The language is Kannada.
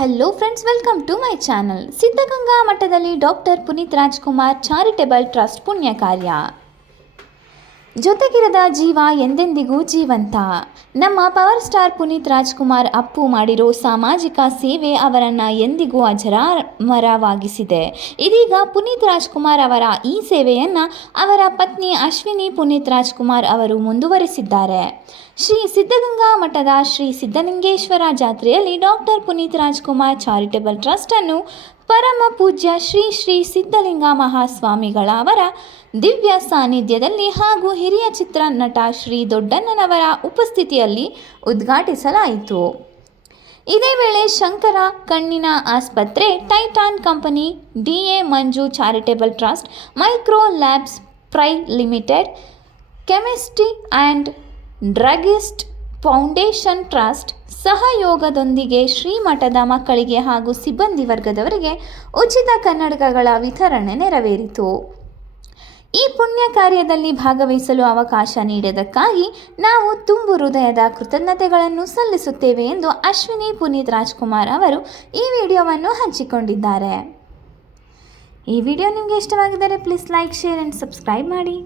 Hello friends welcome to my channel Siddaganga ಮಠದಲ್ಲಿ doctor Puneeth Rajkumar charitable trust ಪುಣ್ಯ ಕಾರ್ಯ ಜೊತೆಗಿರದ ಜೀವ ಎಂದೆಂದಿಗೂ ಜೀವಂತ. ನಮ್ಮ ಪವರ್ ಸ್ಟಾರ್ ಪುನೀತ್ ರಾಜ್ಕುಮಾರ್ ಅಪ್ಪು ಮಾಡಿರೋ ಸಾಮಾಜಿಕ ಸೇವೆ ಅವರನ್ನು ಎಂದಿಗೂ ಅಜರಾಮರವಾಗಿಸಿದೆ. ಇದೀಗ ಪುನೀತ್ ರಾಜ್ಕುಮಾರ್ ಅವರ ಈ ಸೇವೆಯನ್ನು ಅವರ ಪತ್ನಿ ಅಶ್ವಿನಿ ಪುನೀತ್ ರಾಜ್ಕುಮಾರ್ ಅವರು ಮುಂದುವರೆಸಿದ್ದಾರೆ. ಶ್ರೀ ಸಿದ್ಧಗಂಗಾ ಮಠದ ಶ್ರೀ ಸಿದ್ಧಲಿಂಗೇಶ್ವರ ಜಾತ್ರೆಯಲ್ಲಿ ಡಾಕ್ಟರ್ ಪುನೀತ್ ರಾಜ್ಕುಮಾರ್ ಚಾರಿಟೇಬಲ್ ಟ್ರಸ್ಟನ್ನು ಪರಮ ಪೂಜ್ಯ ಶ್ರೀ ಶ್ರೀ ಸಿದ್ಧಲಿಂಗ ಮಹಾಸ್ವಾಮಿಗಳ ಅವರ ದಿವ್ಯ ಸಾನ್ನಿಧ್ಯದಲ್ಲಿ ಹಾಗೂ ಹಿರಿಯ ಚಿತ್ರ ನಟ ಶ್ರೀ ದೊಡ್ಡಣ್ಣನವರ ಉಪಸ್ಥಿತಿಯಲ್ಲಿ ಉದ್ಘಾಟಿಸಲಾಯಿತು. ಇದೇ ವೇಳೆ ಶಂಕರ ಕಣ್ಣಿನ ಆಸ್ಪತ್ರೆ, Titan company DA Manju charitable trust, Micro Labs private limited, chemistry and druggist foundation trust ಸಹಯೋಗದೊಂದಿಗೆ ಶ್ರೀಮಠದ ಮಕ್ಕಳಿಗೆ ಹಾಗೂ ಸಿಬ್ಬಂದಿ ವರ್ಗದವರಿಗೆ ಉಚಿತ ಕನ್ನಡಕಗಳ ವಿತರಣೆ ನೆರವೇರಿತು. ಈ ಪುಣ್ಯ ಕಾರ್ಯದಲ್ಲಿ ಭಾಗವಹಿಸಲು ಅವಕಾಶ ನೀಡಿದ್ದಕ್ಕಾಗಿ ನಾವು ತುಂಬು ಹೃದಯದ ಕೃತಜ್ಞತೆಗಳನ್ನು ಸಲ್ಲಿಸುತ್ತೇವೆ ಎಂದು ಅಶ್ವಿನಿ ಪುನೀತ್ ರಾಜ್ಕುಮಾರ್ ಅವರು ಈ ವಿಡಿಯೋವನ್ನು ಹಂಚಿಕೊಂಡಿದ್ದಾರೆ. ಈ ವಿಡಿಯೋ ನಿಮಗೆ ಇಷ್ಟವಾಗಿದ್ದರೆ please like, share and subscribe ಮಾಡಿ.